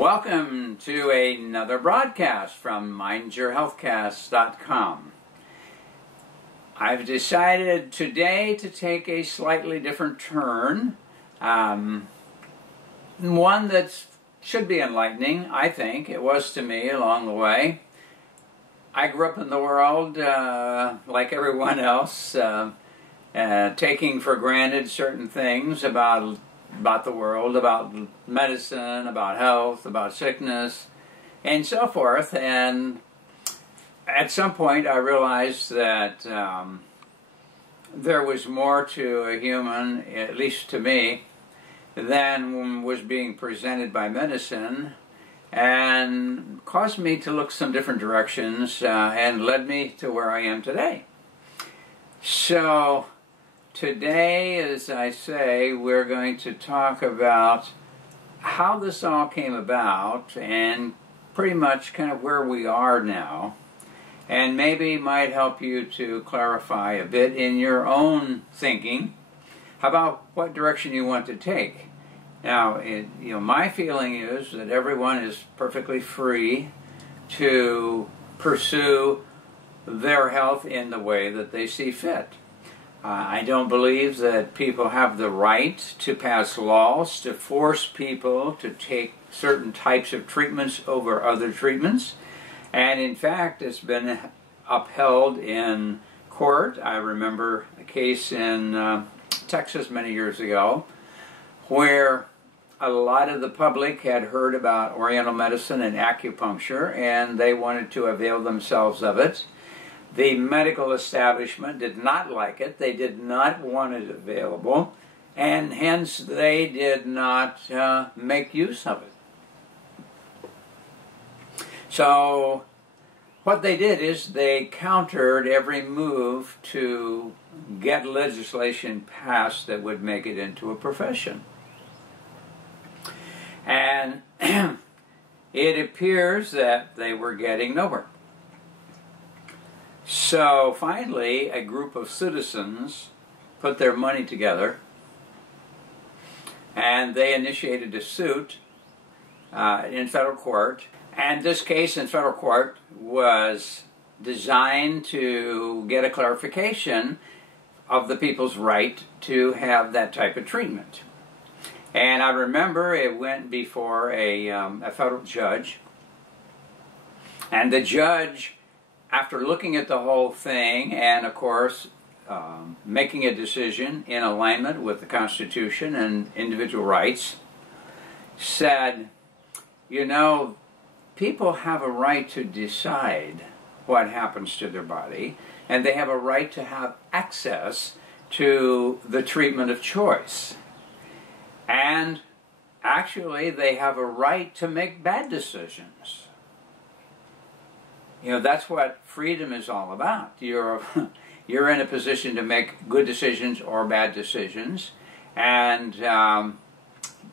Welcome to another broadcast from mindyourhealthcast.com. I've decided today to take a slightly different turn, one that should be enlightening, I think. It was to me along the way. I grew up in the world like everyone else, taking for granted certain things about the world, about medicine, about health, about sickness, and so forth. And at some point I realized that there was more to a human, at least to me, than was being presented by medicine, and caused me to look some different directions and led me to where I am today. So today, as I say, we're going to talk about how this all came about and pretty much kind of where we are now, and maybe might help you to clarify a bit in your own thinking about what direction you want to take. Now, my feeling is that everyone is perfectly free to pursue their health in the way that they see fit. I don't believe that people have the right to pass laws to force people to take certain types of treatments over other treatments. And in fact, it's been upheld in court. I remember a case in Texas many years ago where a lot of the public had heard about Oriental medicine and acupuncture, and they wanted to avail themselves of it. The medical establishment did not like it. They did not want it available, and hence they did not make use of it. So what they did is they countered every move to get legislation passed that would make it into a profession. And it appears that they were getting nowhere. So finally, a group of citizens put their money together and they initiated a suit in federal court. And this case in federal court was designed to get a clarification of the people's right to have that type of treatment. And I remember it went before a federal judge, and the judge, after looking at the whole thing and, of course, making a decision in alignment with the Constitution and individual rights, said, people have a right to decide what happens to their body, and they have a right to have access to the treatment of choice. And actually, they have a right to make bad decisions. That's what freedom is all about. You're in a position to make good decisions or bad decisions, and of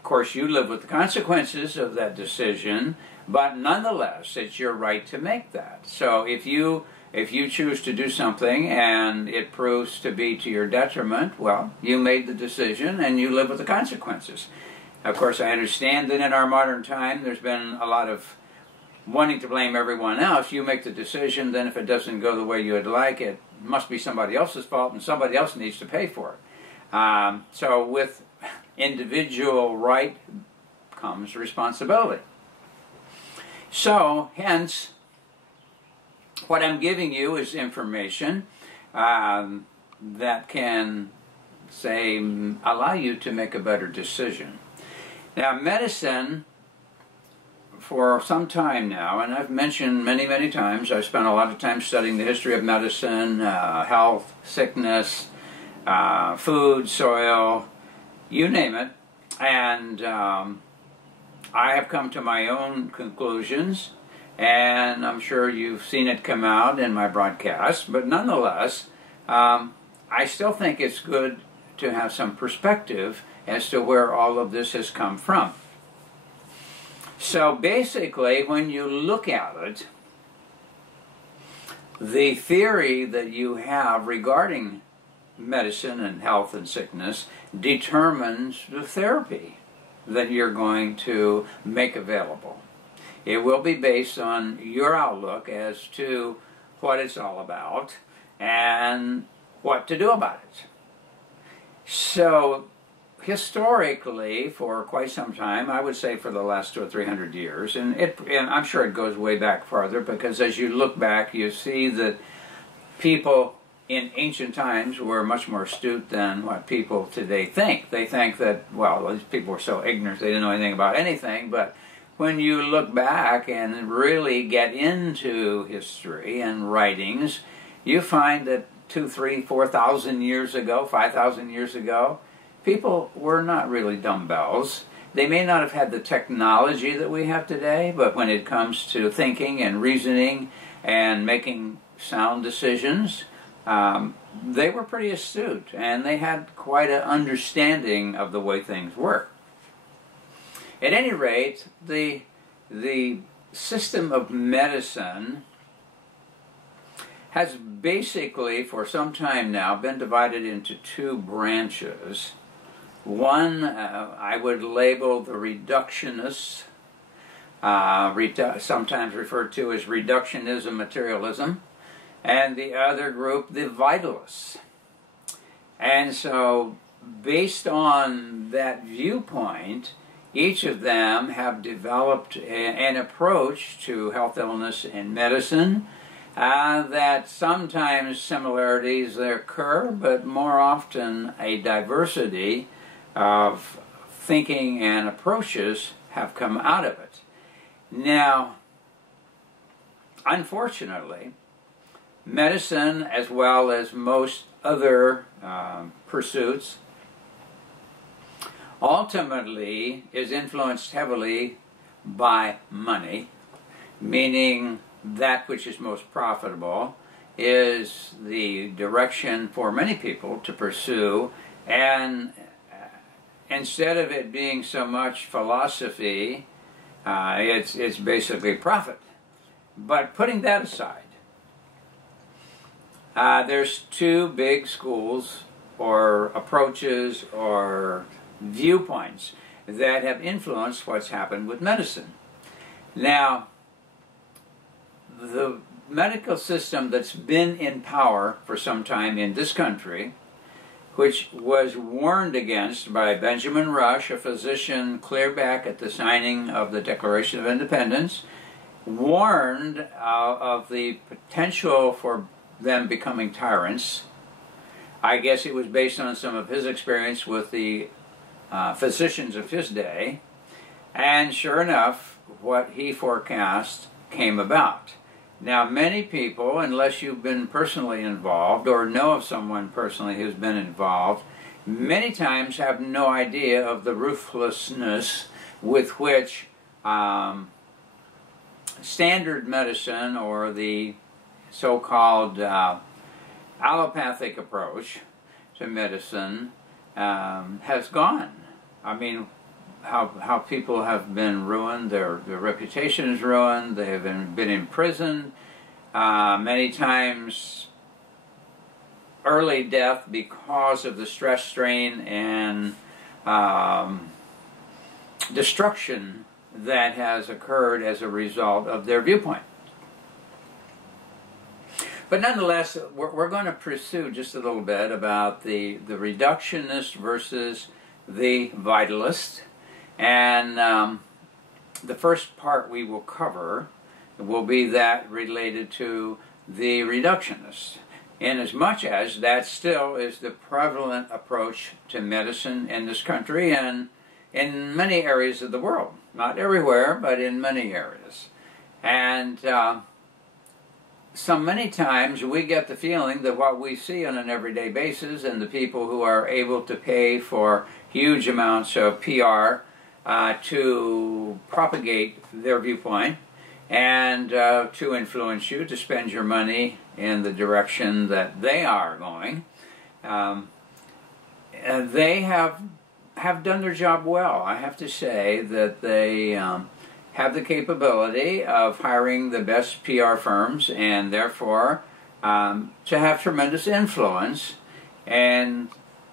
course you live with the consequences of that decision, but nonetheless it's your right to make that. So if you choose to do something and it proves to be to your detriment, well, you made the decision and you live with the consequences. Of course, I understand that in our modern time there's been a lot of wanting to blame everyone else. You make the decision, then if it doesn't go the way you would like, it must be somebody else's fault and somebody else needs to pay for it. So with individual right comes responsibility. So hence, what I'm giving you is information that can, say, allow you to make a better decision. Now, medicine, for some time now, and I've mentioned many times, I've spent a lot of time studying the history of medicine, health, sickness, food, soil, you name it, and I have come to my own conclusions, and I'm sure you've seen it come out in my broadcast, but nonetheless, I still think it's good to have some perspective as to where all of this has come from. So basically, when you look at it, the theory that you have regarding medicine and health and sickness determines the therapy that you're going to make available. It will be based on your outlook as to what it's all about and what to do about it. So, historically, for quite some time, I would say for the last 200 or 300 years, and I'm sure it goes way back farther, because as you look back, you see that people in ancient times were much more astute than what people today think. They think that, well, these people were so ignorant, they didn't know anything about anything, but when you look back and really get into history and writings, you find that 2,000, 3,000, 4,000 years ago, 5,000 years ago, people were not really dumbbells. They may not have had the technology that we have today, but when it comes to thinking and reasoning and making sound decisions, they were pretty astute, and they had quite an understanding of the way things work. At any rate, the system of medicine has basically, for some time now, been divided into two branches. One, I would label the Reductionists, sometimes referred to as Reductionism, Materialism, and the other group, the Vitalists. And so, based on that viewpoint, each of them have developed an approach to health, illness, and medicine that sometimes similarities occur, but more often a diversity of thinking and approaches have come out of it. Now, unfortunately, medicine, as well as most other pursuits, ultimately is influenced heavily by money, meaning that which is most profitable is the direction for many people to pursue, and instead of it being so much philosophy, it's basically profit. But putting that aside, there's two big schools or approaches or viewpoints that have influenced what's happened with medicine. Now, the medical system that's been in power for some time in this country, which was warned against by Benjamin Rush, a physician clear back at the signing of the Declaration of Independence, warned of the potential for them becoming tyrants. I guess it was based on some of his experience with the physicians of his day, and sure enough, what he forecast came about. Now, many people, unless you've been personally involved or know of someone personally who's been involved, many times have no idea of the ruthlessness with which standard medicine, or the so-called allopathic approach to medicine, has gone. I mean, how people have been ruined, their reputation is ruined, they have been imprisoned, many times early death because of the stress, strain, and destruction that has occurred as a result of their viewpoint. But nonetheless, we're going to pursue just a little bit about the reductionist versus the vitalist. And the first part we will cover will be that related to the reductionist, inasmuch as that still is the prevalent approach to medicine in this country and in many areas of the world. Not everywhere, but in many areas. And so many times we get the feeling that what we see on an everyday basis, and the people who are able to pay for huge amounts of PR to propagate their viewpoint and to influence you to spend your money in the direction that they are going, they have done their job well. I have to say that they have the capability of hiring the best PR firms, and therefore to have tremendous influence and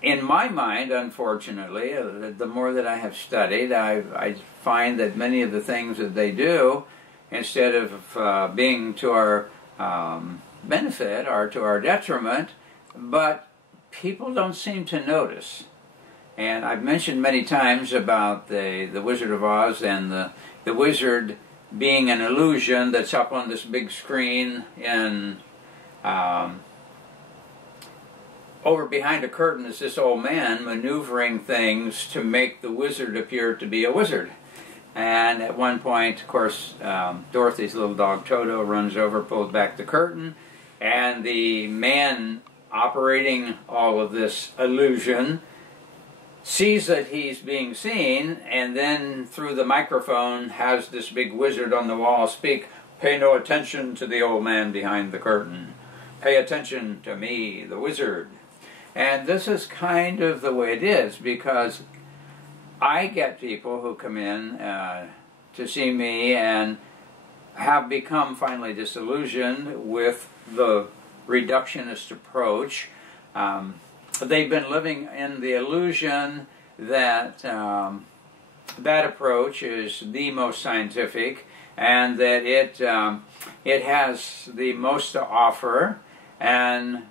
in my mind, unfortunately, the more that I have studied, I find that many of the things that they do, instead of being to our benefit, are to our detriment, but people don't seem to notice. And I've mentioned many times about the Wizard of Oz and the wizard being an illusion that's up on this big screen in over behind a curtain is this old man maneuvering things to make the wizard appear to be a wizard. And at one point, of course, Dorothy's little dog Toto runs over, pulls back the curtain, and the man operating all of this illusion sees that he's being seen, and then through the microphone has this big wizard on the wall speak, "Pay no attention to the old man behind the curtain. Pay attention to me, the wizard." And this is kind of the way it is, because I get people who come in to see me and have become finally disillusioned with the reductionist approach. They've been living in the illusion that that approach is the most scientific and that it has the most to offer. And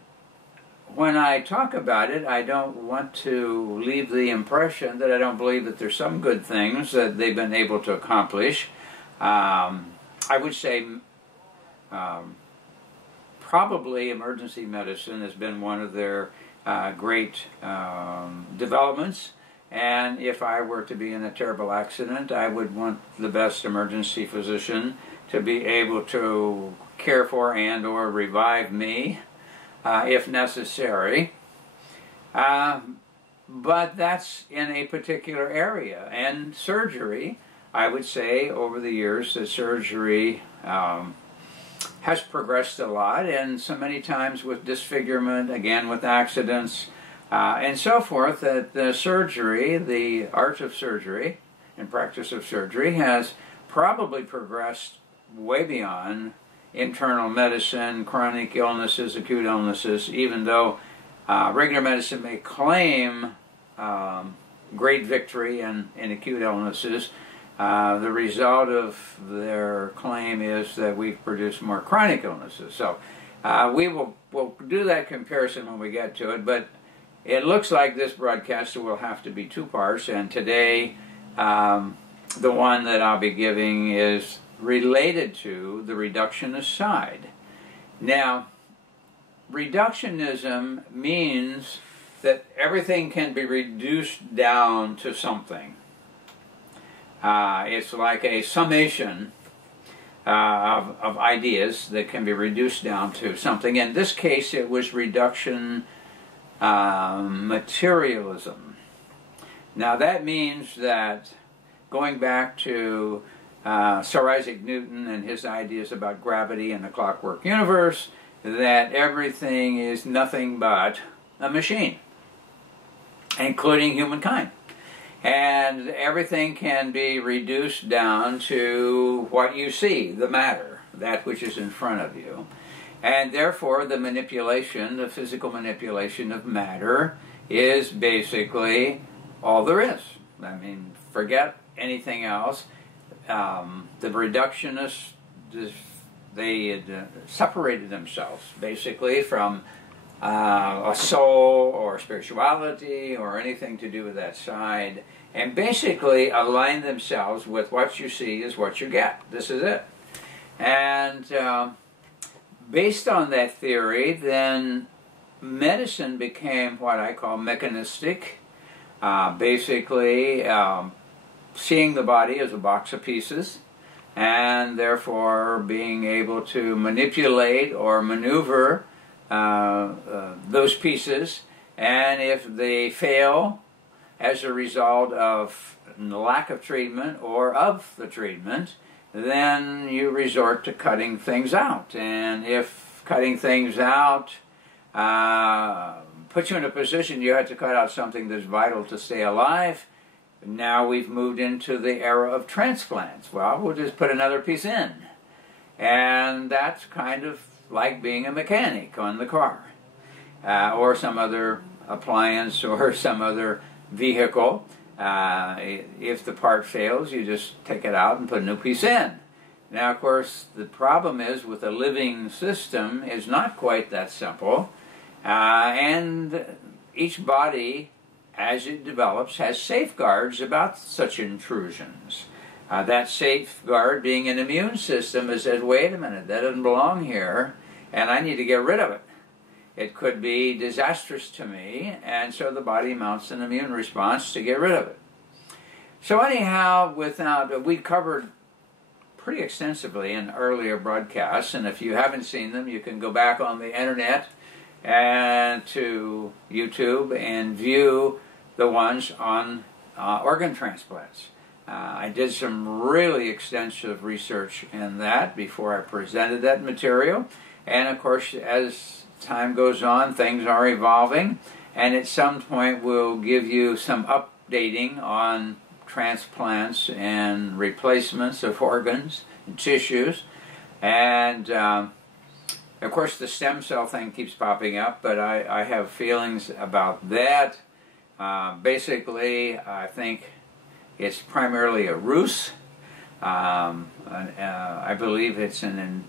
when I talk about it, I don't want to leave the impression that I don't believe that there's some good things that they've been able to accomplish. I would say probably emergency medicine has been one of their great developments. And if I were to be in a terrible accident, I would want the best emergency physician to be able to care for and or revive me if necessary. But that's in a particular area. And surgery, I would say over the years that surgery has progressed a lot, and so many times with disfigurement, again with accidents, and so forth, that the surgery, the art of surgery and practice of surgery has probably progressed way beyond internal medicine, chronic illnesses, acute illnesses, even though regular medicine may claim great victory in acute illnesses. The result of their claim is that we've produced more chronic illnesses. So we'll do that comparison when we get to it, but it looks like this broadcast will have to be two parts, and today the one that I'll be giving is related to the reductionist side. Now, reductionism means that everything can be reduced down to something. It's like a summation of ideas that can be reduced down to something. In this case, it was reduction materialism. Now, that means that going back to Sir Isaac Newton and his ideas about gravity and the clockwork universe, that everything is nothing but a machine, including humankind. And everything can be reduced down to what you see, the matter, that which is in front of you. And therefore, the manipulation, the physical manipulation of matter is basically all there is. I mean, forget anything else. The reductionists, they had separated themselves basically from a soul or spirituality or anything to do with that side, and basically align themselves with what you see is what you get. This is it. And based on that theory, then medicine became what I call mechanistic, basically seeing the body as a box of pieces, and therefore being able to manipulate or maneuver those pieces, and if they fail as a result of lack of treatment or of the treatment, then you resort to cutting things out. And if cutting things out puts you in a position you have to cut out something that's vital to stay alive, now we've moved into the era of transplants. Well, we'll just put another piece in. And that's kind of like being a mechanic on the car, or some other appliance or some other vehicle. If the part fails, you just take it out and put a new piece in. Now, of course, the problem is with a living system is not quite that simple, and each body, as it develops, has safeguards about such intrusions. That safeguard being an immune system that says, wait a minute, that doesn't belong here, and I need to get rid of it. It could be disastrous to me, and so the body mounts an immune response to get rid of it. So anyhow, we covered pretty extensively in earlier broadcasts, and if you haven't seen them, you can go back on the internet and to YouTube and view the ones on organ transplants. I did some really extensive research in that before I presented that material, and of course, as time goes on, things are evolving, and at some point we'll give you some updating on transplants and replacements of organs and tissues, and of course the stem cell thing keeps popping up, but I have feelings about that. Basically, I think it's primarily a ruse. I believe it's an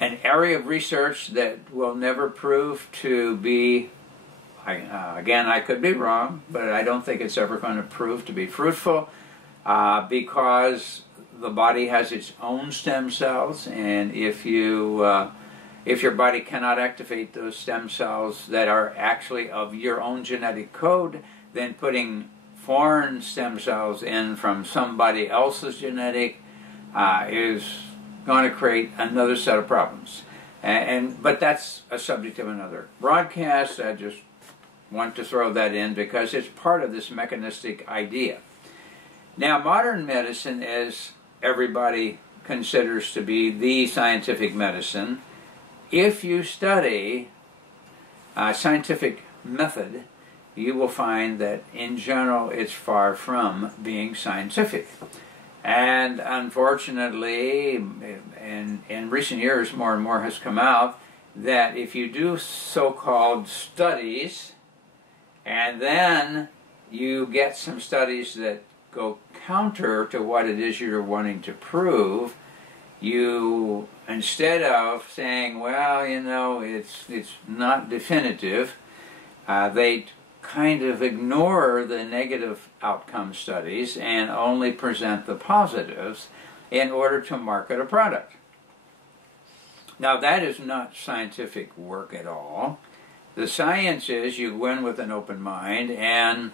area of research that will never prove to be, again, I could be wrong, but I don't think it's ever going to prove to be fruitful, because the body has its own stem cells, and if your body cannot activate those stem cells that are actually of your own genetic code, then putting foreign stem cells in from somebody else's genetic is going to create another set of problems. But that's a subject of another broadcast. I just want to throw that in because it's part of this mechanistic idea. Now, modern medicine, as everybody considers to be the scientific medicine, if you study scientific method, you will find that in general it's far from being scientific. And unfortunately, in recent years, more and more has come out that if you do so-called studies and then you get some studies that go counter to what it is you're wanting to prove, you, instead of saying, well, you know, it's not definitive, they kind of ignore the negative outcome studies and only present the positives in order to market a product. Now, that is not scientific work at all. The science is you go in with an open mind and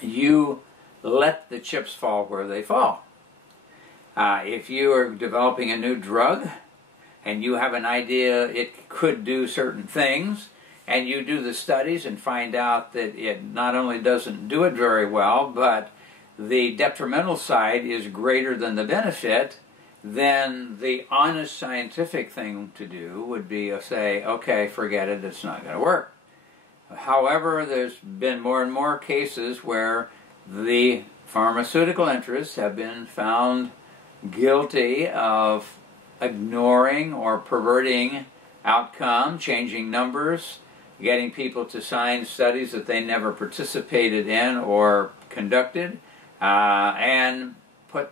you let the chips fall where they fall. If you are developing a new drug and you have an idea it could do certain things, and you do the studies and find out that it not only doesn't do it very well, but the detrimental side is greater than the benefit, then the honest scientific thing to do would be to say, okay, forget it, it's not going to work. However, there's been more and more cases where the pharmaceutical interests have been found guilty of ignoring or perverting outcome, changing numbers, getting people to sign studies that they never participated in or conducted, and put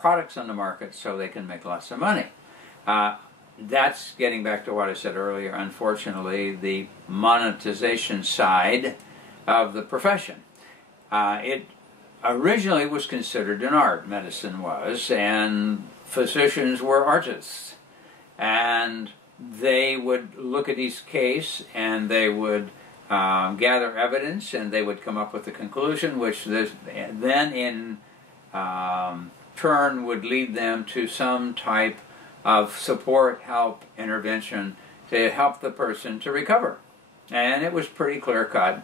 products on the market so they can make lots of money. That's getting back to what I said earlier, unfortunately, the monetization side of the profession. It originally was considered an art, medicine was, and physicians were artists. And they would look at each case and they would gather evidence and they would come up with a conclusion, which then in turn would lead them to some type of support, help, intervention to help the person to recover. And it was pretty clear-cut.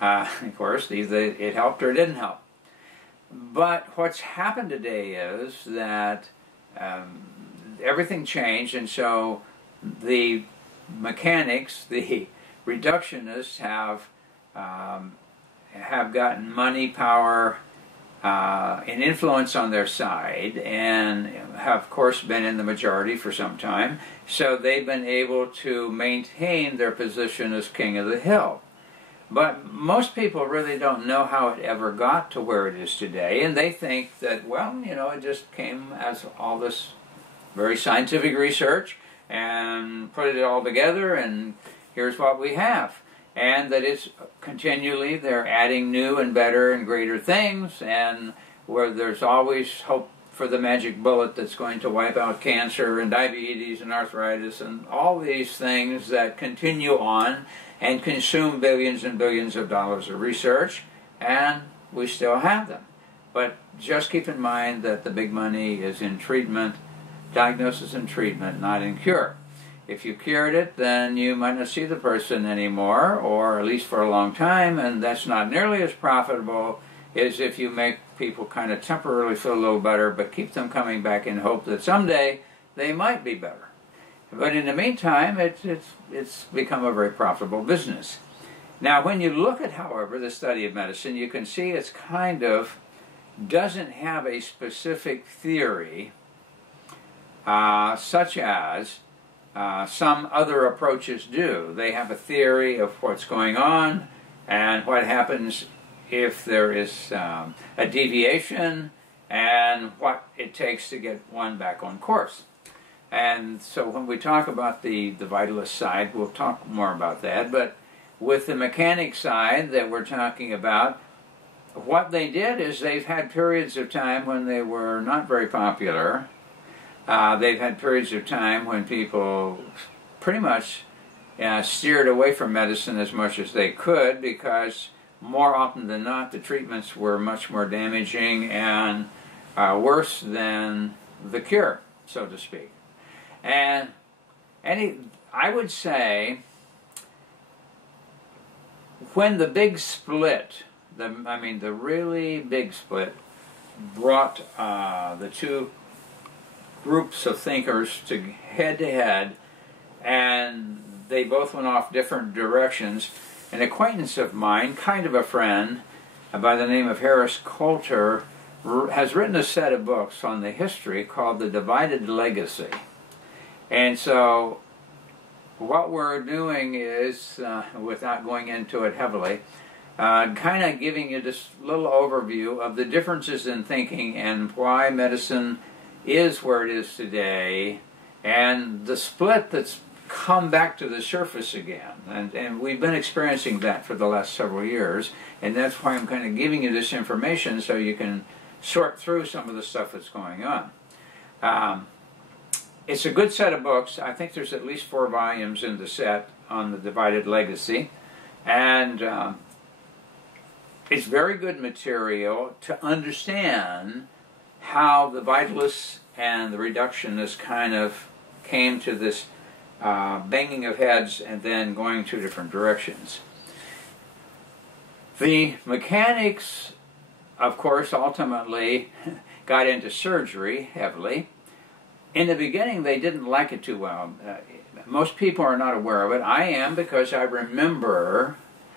Of course, either it helped or it didn't help. But what's happened today is that everything changed, and so the mechanics, the reductionists have gotten money, power, an influence on their side and have, of course, been in the majority for some time. So they've been able to maintain their position as king of the hill. But most people really don't know how it ever got to where it is today, and they think that, well, you know, it just came as all this very scientific research and put it all together, and here's what we have. And that it's continually, they're adding new and better and greater things, and where there's always hope for the magic bullet that's going to wipe out cancer and diabetes and arthritis and all these things that continue on and consume billions and billions of dollars of research, and we still have them. But just keep in mind that the big money is in treatment, diagnosis and treatment, not in cure. If you cured it, then you might not see the person anymore, or at least for a long time, and that's not nearly as profitable as if you make people kind of temporarily feel a little better, but keep them coming back in hope that someday they might be better. But in the meantime, it's become a very profitable business. Now, when you look at, however, the study of medicine, you can see it's kind of doesn't have a specific theory, such as some other approaches do. They have a theory of what's going on and what happens if there is a deviation and what it takes to get one back on course. And so when we talk about the vitalist side, we'll talk more about that. But with the mechanic side that we're talking about, what they did is they've had periods of time when they were not very popular. They've had periods of time when people pretty much steered away from medicine as much as they could, because more often than not the treatments were much more damaging and worse than the cure, so to speak. And I would say when the big split, the really big split, brought the two groups of thinkers to head, and they both went off different directions. An acquaintance of mine, kind of a friend, by the name of Harris Coulter, has written a set of books on the history called The Divided Legacy. And so what we're doing is, without going into it heavily, kind of giving you this little overview of the differences in thinking and why medicine is where it is today, and the split that's come back to the surface again. And we've been experiencing that for the last several years, and that's why I'm kind of giving you this information so you can sort through some of the stuff that's going on. It's a good set of books. I think there's at least 4 volumes in the set on the Divided Legacy, and it's very good material to understand how the Vitalists and the Reductionists kind of came to this banging of heads and then going 2 different directions. The mechanics, of course, ultimately got into surgery heavily. In the beginning, they didn't like it too well. Most people are not aware of it. I am, because I remember,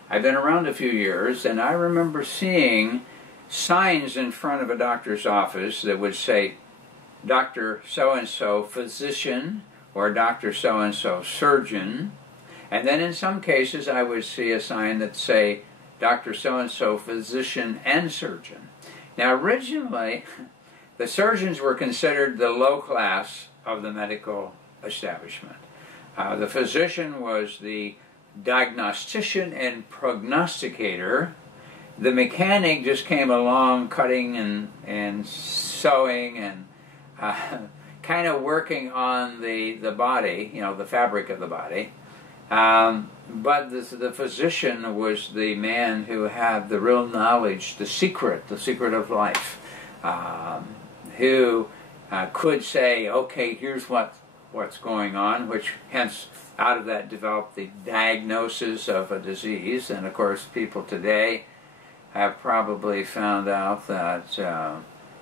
I've been around a few years, and I remember seeing signs in front of a doctor's office that would say, Dr. So-and-so physician, or Dr. So-and-so surgeon. And then in some cases I would see a sign that say, Dr. So-and-so physician and surgeon. Now originally, the surgeons were considered the low class of the medical establishment. The physician was the diagnostician and prognosticator. The mechanic just came along cutting and sewing and kind of working on the body, you know, the fabric of the body. But the physician was the man who had the real knowledge, the secret of life, who could say, okay, here's what's going on, which hence out of that developed the diagnosis of a disease. And of course people today have probably found out that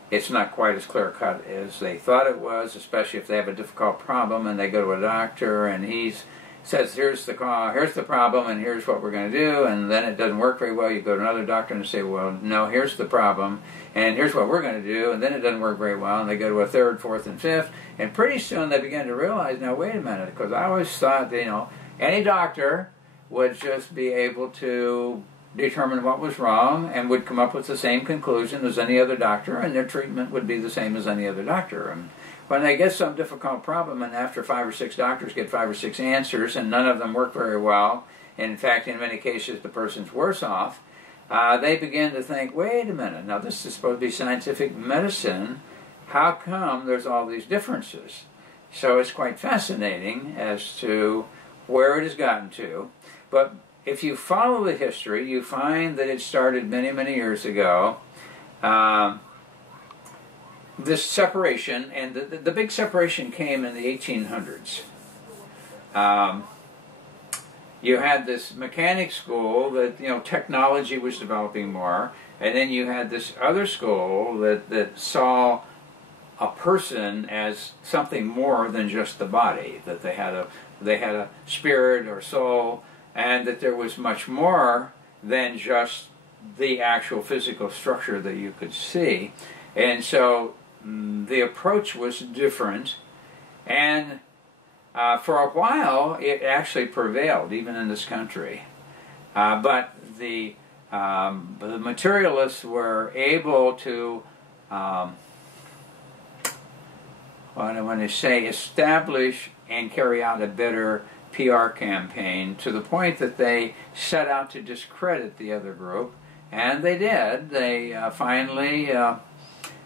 it's not quite as clear-cut as they thought it was, especially if they have a difficult problem and they go to a doctor and he's says, here's the problem, and here's what we're going to do, and then it doesn't work very well. You go to another doctor and say, well, no, here's the problem, and here's what we're going to do, and then it doesn't work very well, and they go to a third, fourth, and fifth, and pretty soon they begin to realize, now, wait a minute, because I always thought, any doctor would just be able to determine what was wrong and would come up with the same conclusion as any other doctor, and their treatment would be the same as any other doctor. And when they get some difficult problem, and after 5 or 6 doctors get 5 or 6 answers, and none of them work very well, and in fact, in many cases, the person's worse off, they begin to think, wait a minute, now this is supposed to be scientific medicine. How come there's all these differences? So it's quite fascinating as to where it has gotten to. But if you follow the history, you find that it started many, many years ago. This separation, and the big separation came in the 1800s. You had this mechanic school that, technology was developing more, and then you had this other school that saw a person as something more than just the body, that they had a spirit or soul, and that there was much more than just the actual physical structure that you could see. And so the approach was different, and for a while it actually prevailed, even in this country. But the materialists were able to, establish and carry out a better PR campaign, to the point that they set out to discredit the other group, and they did. They finally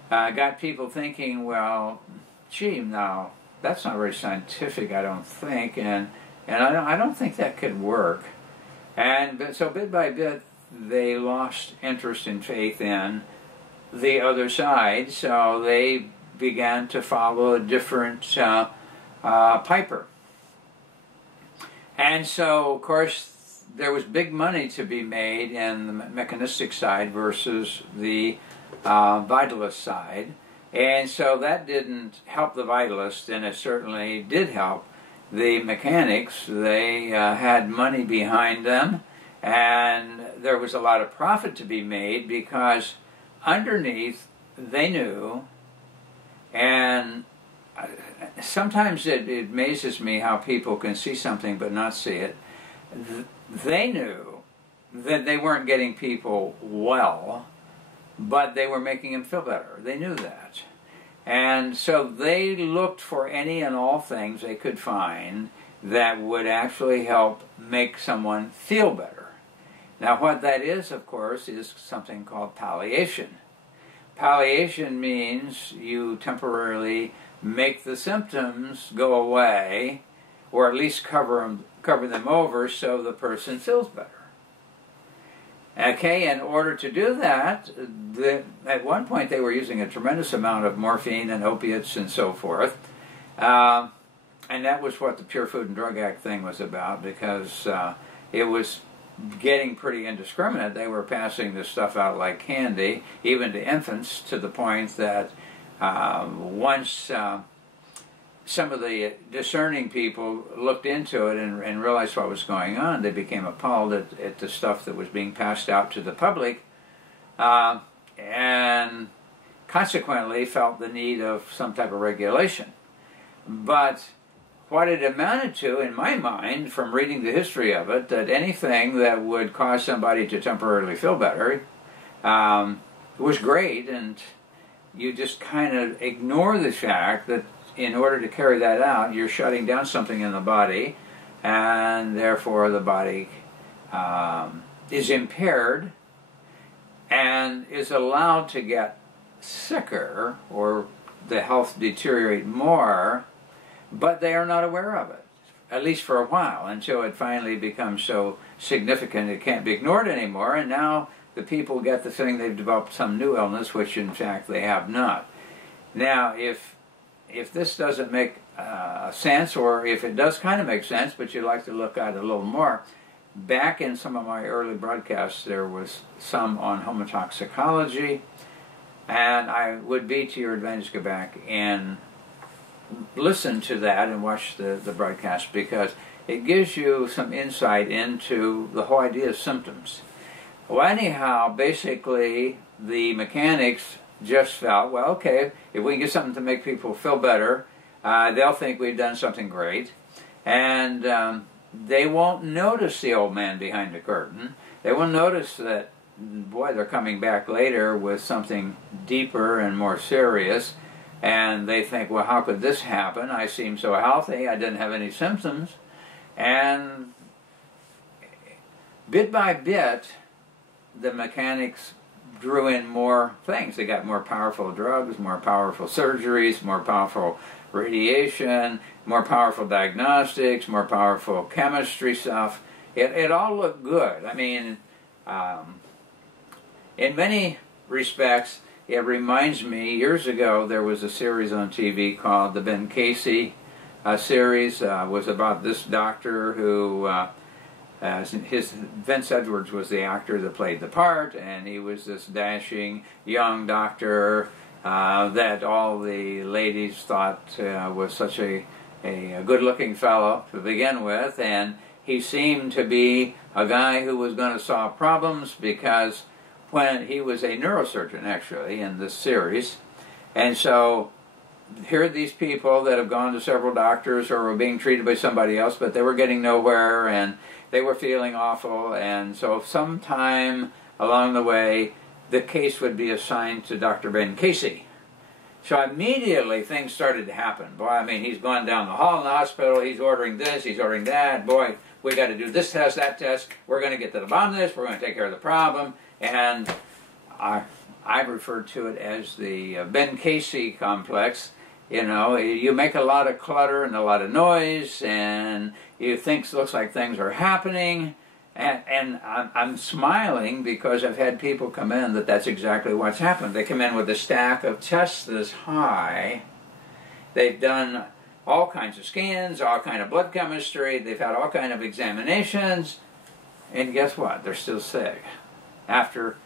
got people thinking, well, gee, now that's not very scientific, I don't think, and I don't think that could work. And so bit by bit, they lost interest and faith in the other side, so they began to follow a different piper. And so, of course, there was big money to be made in the mechanistic side versus the vitalist side. And so that didn't help the vitalists, and it certainly did help the mechanics. They had money behind them, and there was a lot of profit to be made, because underneath they knew, and sometimes it amazes me how people can see something but not see it. They knew that they weren't getting people well, but they were making them feel better. They knew that. And so they looked for any and all things they could find that would actually help make someone feel better. Now, what that is, of course, is something called palliation. Palliation means you temporarily make the symptoms go away, or at least cover them over, so the person feels better. Okay, in order to do that, at one point they were using a tremendous amount of morphine and opiates and so forth, and that was what the Pure Food and Drug Act thing was about, because it was getting pretty indiscriminate. They were passing this stuff out like candy, even to infants, to the point that once some of the discerning people looked into it and realized what was going on, they became appalled at the stuff that was being passed out to the public, and consequently felt the need of some type of regulation. But what it amounted to, in my mind, from reading the history of it, that anything that would cause somebody to temporarily feel better was great, and you just kind of ignore the fact that in order to carry that out, you're shutting down something in the body, and therefore the body is impaired and is allowed to get sicker, or the health deteriorate more, but they are not aware of it, at least for a while, until it finally becomes so significant it can't be ignored anymore, and now the people get the feeling they've developed some new illness, which in fact they have not. Now, if this doesn't make sense, or if it does kind of make sense, but you'd like to look at it a little more, back in some of my early broadcasts there was some on homotoxicology, and I would be to your advantage to go back and listen to that and watch the broadcast, because it gives you some insight into the whole idea of symptoms. Well, anyhow, basically, the mechanics just felt, well, okay, if we can get something to make people feel better, they'll think we've done something great, and they won't notice the old man behind the curtain. They won't notice that, boy, they're coming back later with something deeper and more serious, and they think, well, how could this happen? I seem so healthy, I didn't have any symptoms. And bit by bit, the mechanics drew in more things. They got more powerful drugs, more powerful surgeries, more powerful radiation, more powerful diagnostics, more powerful chemistry stuff. It all looked good. I mean, in many respects, it reminds me, years ago there was a series on TV called the Ben Casey series. Was about this doctor who, Vince Edwards was the actor that played the part, and he was this dashing young doctor that all the ladies thought was such a good-looking fellow to begin with, and he seemed to be a guy who was going to solve problems, because when he was a neurosurgeon, actually, in this series, and so here are these people that have gone to several doctors or were being treated by somebody else, but they were getting nowhere, and they were feeling awful, and so sometime along the way, the case would be assigned to Dr. Ben Casey. So immediately things started to happen. Boy, I mean, he's gone down the hall in the hospital, he's ordering this, he's ordering that. Boy, we got to do this test, that test. We're going to get to the bottom of this, we're going to take care of the problem. And I refer to it as the Ben Casey complex. You know, you make a lot of clutter and a lot of noise, and you think it looks like things are happening. And I'm smiling because I've had people come in that's exactly what's happened. They come in with a stack of tests this high. They've done all kinds of scans, all kind of blood chemistry. They've had all kind of examinations. And guess what? They're still sick. After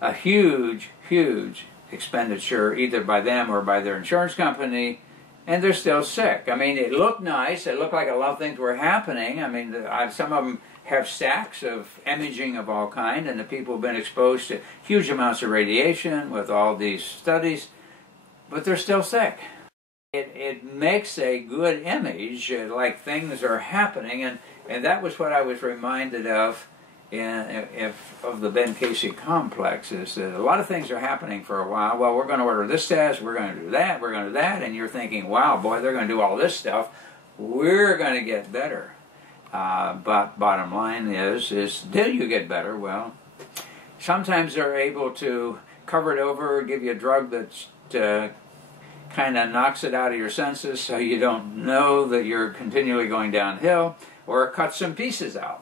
a huge, huge expenditure, either by them or by their insurance company, and they're still sick. I mean, it looked nice. It looked like a lot of things were happening. I mean, some of them have stacks of imaging of all kind, and the people have been exposed to huge amounts of radiation with all these studies, but they're still sick. It makes a good image, like things are happening, and that was what I was reminded of of the Ben Casey complex, is that a lot of things are happening for a while. Well, we're going to order this test, we're going to do that, we're going to do that, and you're thinking, wow, boy, they're going to do all this stuff. We're going to get better. But bottom line is do you get better? Well, sometimes they're able to cover it over, give you a drug that's kind of knocks it out of your senses so you don't know that you're continually going downhill, or cut some pieces out.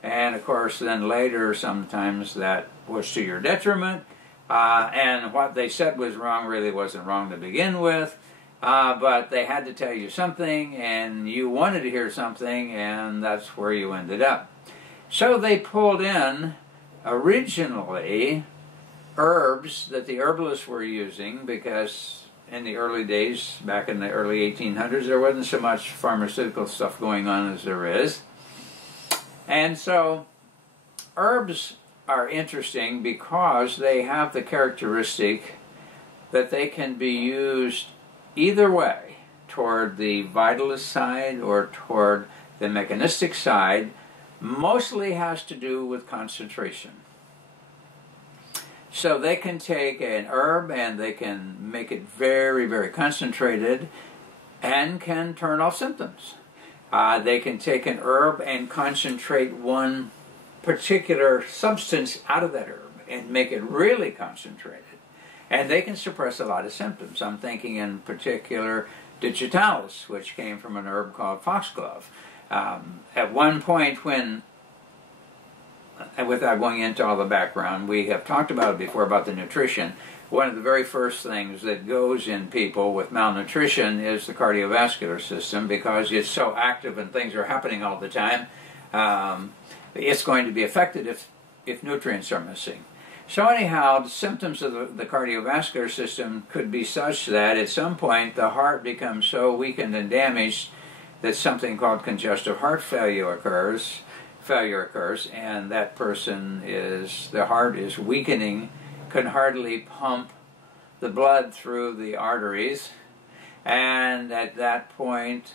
And of course, then later, sometimes that was to your detriment, and what they said was wrong really wasn't wrong to begin with, but they had to tell you something, and you wanted to hear something, and that's where you ended up. So they pulled in, originally, herbs that the herbalists were using, because in the early days, back in the early 1800s, there wasn't so much pharmaceutical stuff going on as there is. And so herbs are interesting because they have the characteristic that they can be used either way, toward the vitalist side or toward the mechanistic side. Mostly has to do with concentration. So they can take an herb and they can make it very, very concentrated and can turn off symptoms. They can take an herb and concentrate one particular substance out of that herb and make it really concentrated. And they can suppress a lot of symptoms. I'm thinking in particular digitalis, which came from an herb called foxglove. At one point when, without going into all the background, we have talked about it before about the nutrition. One of the very first things that goes in people with malnutrition is the cardiovascular system, because it's so active and things are happening all the time. It's going to be affected if nutrients are missing. So anyhow, the symptoms of the cardiovascular system could be such that at some point the heart becomes so weakened and damaged that something called congestive heart failure occurs, and that person the heart is weakening, can hardly pump the blood through the arteries, and at that point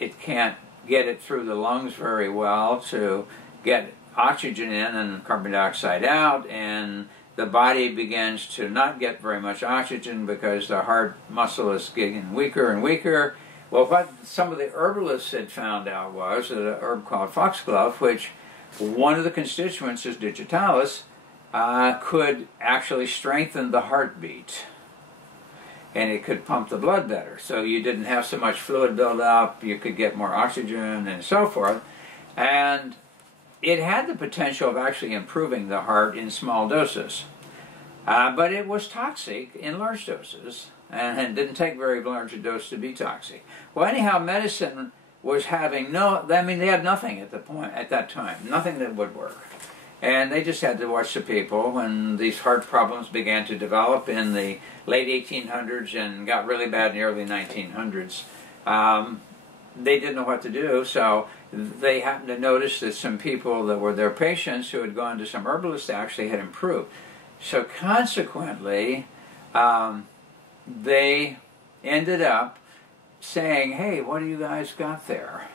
it can't get it through the lungs very well to get oxygen in and carbon dioxide out, and the body begins to not get very much oxygen because the heart muscle is getting weaker and weaker. Well, what some of the herbalists had found out was that an herb called foxglove, which one of the constituents is digitalis, could actually strengthen the heartbeat, and it could pump the blood better. So you didn't have so much fluid build up, you could get more oxygen and so forth. And it had the potential of actually improving the heart in small doses. But it was toxic in large doses, and it didn't take very large a dose to be toxic. Well, anyhow, medicine was having they had nothing at that time, nothing that would work. And they just had to watch the people when these heart problems began to develop in the late 1800s and got really bad in the early 1900s. They didn't know what to do, so they happened to notice that some people that were their patients who had gone to some herbalists actually had improved. So consequently, they ended up saying, hey, what do you guys got there?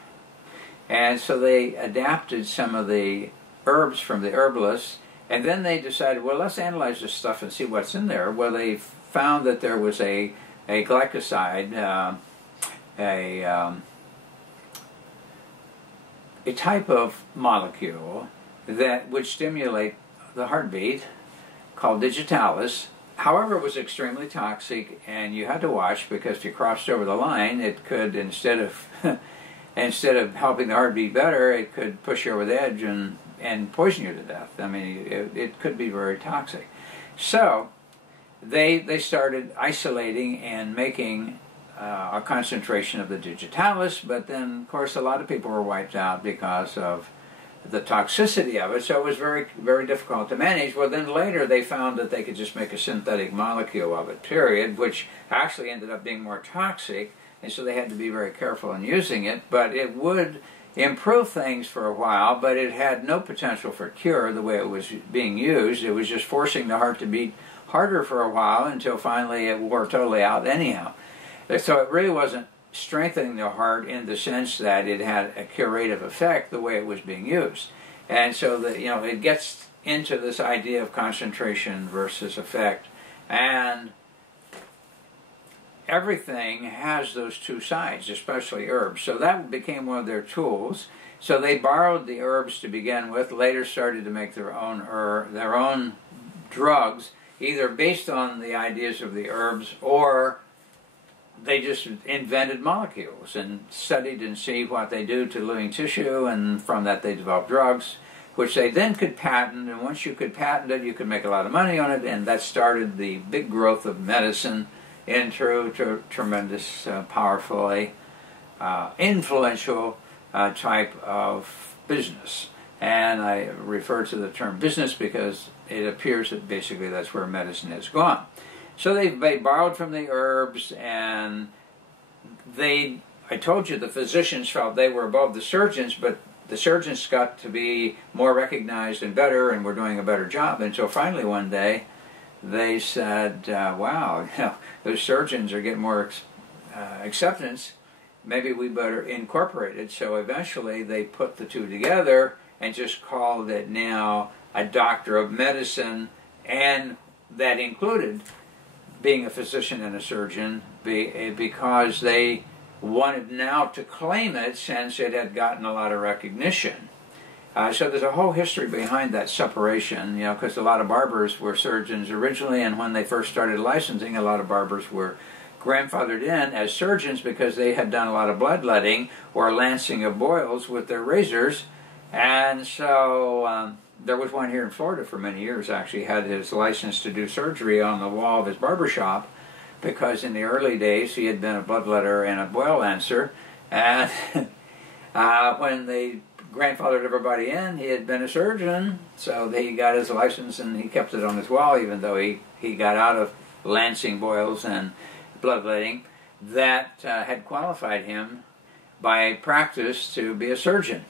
And so they adapted some of the herbs from the herbalists, and then they decided, well, let's analyze this stuff and see what's in there. Well, they found that there was a glycoside, a type of molecule that would stimulate the heartbeat called digitalis. However, it was extremely toxic, and you had to watch because if you crossed over the line, it could, instead of helping the heartbeat better, it could push you over the edge and poison you to death. I mean, it could be very toxic. So they started isolating and making a concentration of the digitalis, but then, of course, a lot of people were wiped out because of the toxicity of it, so it was very, very difficult to manage. Well, then later they found that they could just make a synthetic molecule of it, period, which actually ended up being more toxic, and so they had to be very careful in using it, but it would improve things for a while, but it had no potential for cure the way it was being used. It was just forcing the heart to beat harder for a while until finally it wore totally out anyhow. So it really wasn't strengthening the heart in the sense that it had a curative effect the way it was being used. And so it gets into this idea of concentration versus effect, and everything has those two sides, especially herbs. So that became one of their tools. So they borrowed the herbs to begin with, later started to make their own drugs, either based on the ideas of the herbs, or they just invented molecules and studied and see what they do to living tissue, and from that they developed drugs, which they then could patent, and once you could patent it, you could make a lot of money on it, and that started the big growth of medicine into tremendous, powerfully influential type of business. And I refer to the term business because it appears that basically that's where medicine has gone. So they borrowed from the herbs, and I told you the physicians felt they were above the surgeons, but the surgeons got to be more recognized and better and were doing a better job until finally one day they said, wow, those surgeons are getting more acceptance, maybe we better incorporate it. So eventually they put the two together and just called it now a doctor of medicine, and that included being a physician and a surgeon, because they wanted now to claim it since it had gotten a lot of recognition. So there's a whole history behind that separation, because a lot of barbers were surgeons originally, and when they first started licensing, a lot of barbers were grandfathered in as surgeons because they had done a lot of bloodletting or lancing of boils with their razors. And so there was one here in Florida for many years, actually had his license to do surgery on the wall of his barber shop, because in the early days he had been a bloodletter and a boil lancer, and when they grandfathered everybody in, he had been a surgeon, so he got his license and he kept it on his wall, even though he got out of lancing boils and bloodletting. That had qualified him. by practice to be a surgeon.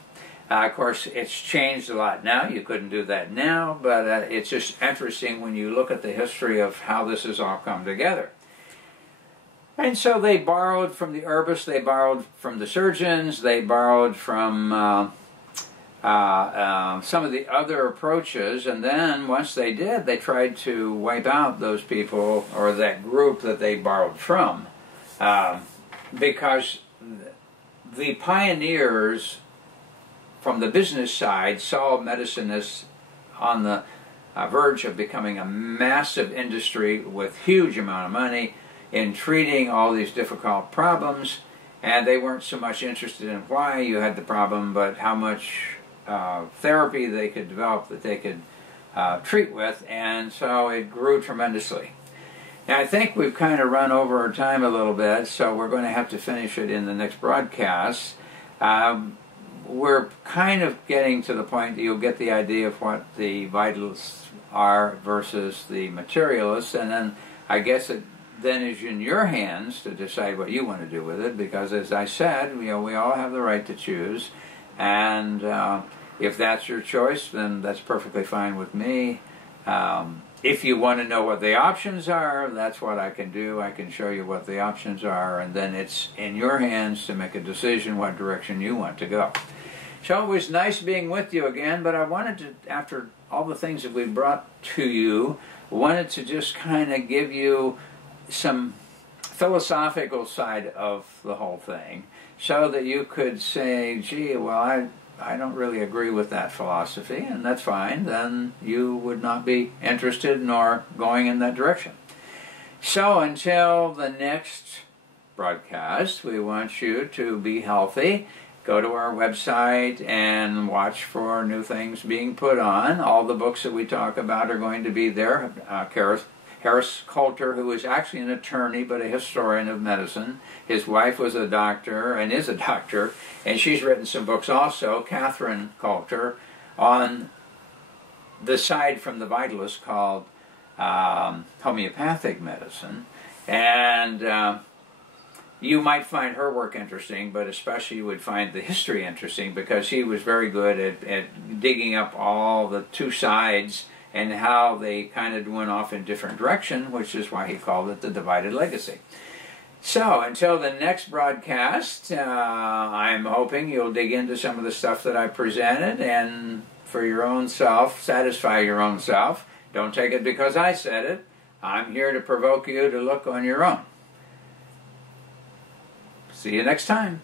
Of course, it's changed a lot now. You couldn't do that now, but it's just interesting when you look at the history of how this has all come together. And so they borrowed from the herbists, they borrowed from the surgeons, they borrowed from some of the other approaches, and then once they did, they tried to wipe out those people or that group that they borrowed from, because the pioneers from the business side saw medicine as on the verge of becoming a massive industry with huge amount of money in treating all these difficult problems, and they weren't so much interested in why you had the problem, but how much therapy they could develop that they could treat with, and so it grew tremendously. Now I think we've kind of run over our time a little bit, so we're going to have to finish it in the next broadcast. We're kind of getting to the point that you'll get the idea of what the vitalists are versus the materialists, and then I guess it then is in your hands to decide what you want to do with it, because as I said, we all have the right to choose, and if that's your choice, then that's perfectly fine with me. If you want to know what the options are, that's what I can do. I can show you what the options are, and then it's in your hands to make a decision what direction you want to go. So it was nice being with you again, but I wanted to, after all the things that we brought to you, wanted to just kind of give you some philosophical side of the whole thing, so that you could say, gee, well, I don't really agree with that philosophy, and that's fine. Then you would not be interested nor going in that direction. So until the next broadcast, we want you to be healthy. Go to our website and watch for new things being put on. All the books that we talk about are going to be there. Harris Coulter, who is actually an attorney but a historian of medicine. His wife was a doctor and is a doctor, and she's written some books also. Catherine Coulter, on the side from the Vitalist, called homeopathic medicine. And you might find her work interesting, but especially you would find the history interesting, because he was very good at digging up all the two sides and how they kind of went off in different direction, which is why he called it the divided legacy. So until the next broadcast, I'm hoping you'll dig into some of the stuff that I presented, and for your own self, satisfy your own self. Don't take it because I said it. I'm here to provoke you to look on your own. See you next time.